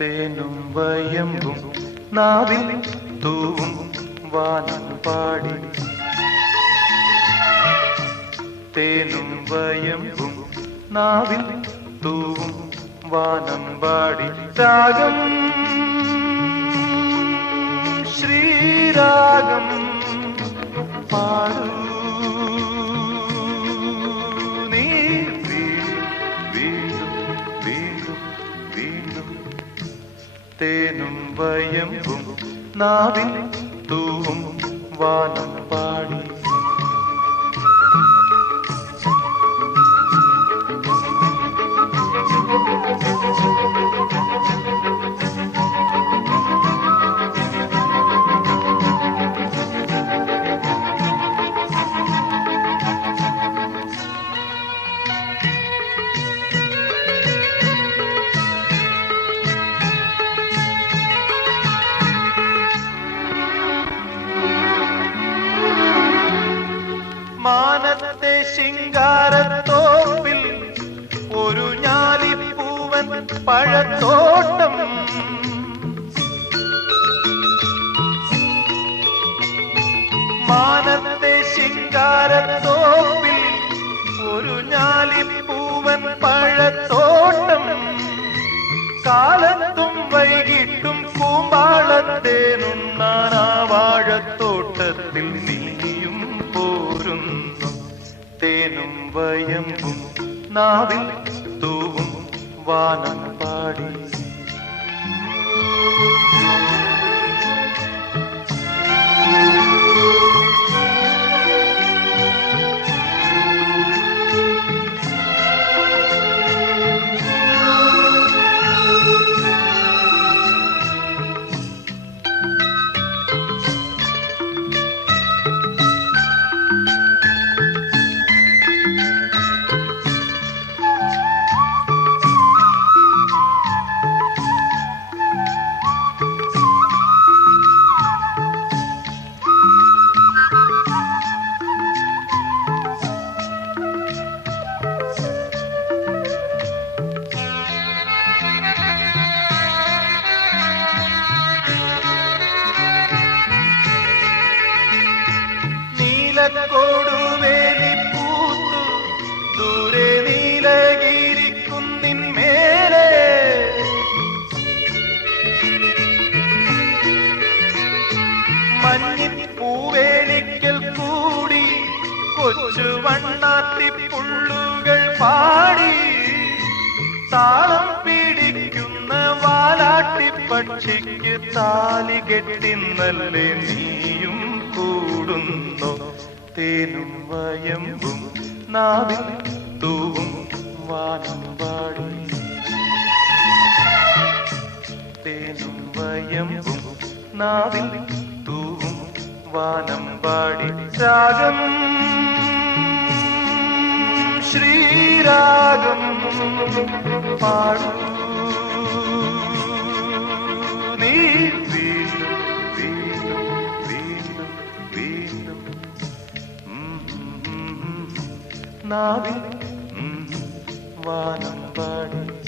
തേനും വയമ്പും നാവിൽ തൂവും വാനം പാടി. തേനും വയമ്പും നാവിൽ തൂവും വാനം പാടി. രാഗം ശ്രീരാഗം തേനും വയമ്പും നാവിൽ തൂവും വാനം പാടി. ശിങ്കാരത്തോപ്പിൽ ഒരു ഞാലിപ്പൂവൻ പഴത്തോട്ടം. മാനത്തെ ശിങ്കാരത്തോപ്പിൽ ഒരു ഞാലിപ്പൂവൻ പഴത്തോട്ടം. കാലത്തും വൈകിട്ടും ആ നീയും പോരുന്നു. തേനും വയമ്പും നാവിൽ തൂവും വാനം പാടി പുള്ളുകൾ പാടി. താളം പിടിക്കുന്ന വാലാട്ടി പക്ഷിക്ക് താലി കെട്ടിന്നല്ലേ നീയും കൂടുന്നു? തേനും വയമ്പും നാവിൽ തൂവും വാനം പാടി. തേനും വയമ്പും നാവിൽ തൂവും വാനം പാടി. രാഗം ശ്രീരാഗം പാടൂ. നീ വീണ്ടും വീണ്ടും വീണ്ടും വീണ്ടും. നാവിൽ വാനം പാടി.